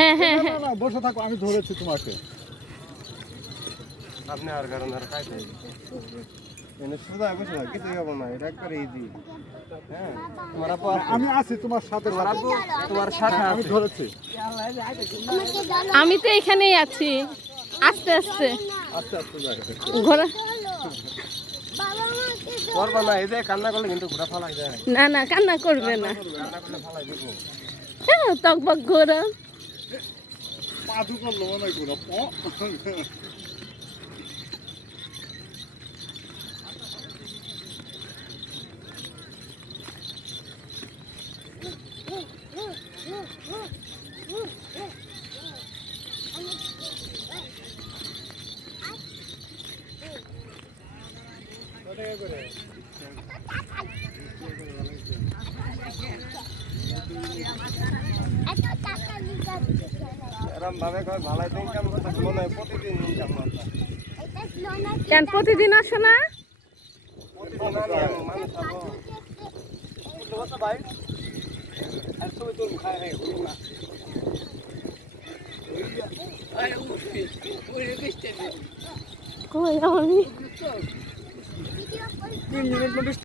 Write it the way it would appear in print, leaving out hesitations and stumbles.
হ্যাঁ হ্যাঁ না, হ্যাঁ না, বসে থাকো, আমি ধরেছি তোমাকে। আপনি আর কারণ আর খাইতে এনে সুদা বসে না কিছু হবে না, এটা একবারে ইজি। হ্যাঁ, তোমার আপু আছে, আমি আছি তোমার সাথে। তোমার আপু তোমার সাথে আমি আছে। ধরেছি। আমি তো এখানেই আছি আস্তে আস্তে আস্তে আস্তে যাই। ঘোরা করবা না, এই যে কান্না করলে কিন্তু ঘোরা ফালাই যায়। না না কান্না করবে না কান্না করলে ফালাই দিব। হ্যাঁ টকবক ঘোরা পা দুটো লোন কোনো এরম ভাবে কয় ভালাই তো ইনকাম করতে মনে হয় প্রতিদিন ইনকাম করতে। কেন প্রতিদিন আসো না প্রতিদিন আমি মানুষ হবো। ভাই আর তুমি তো খায় রে না। কই আমি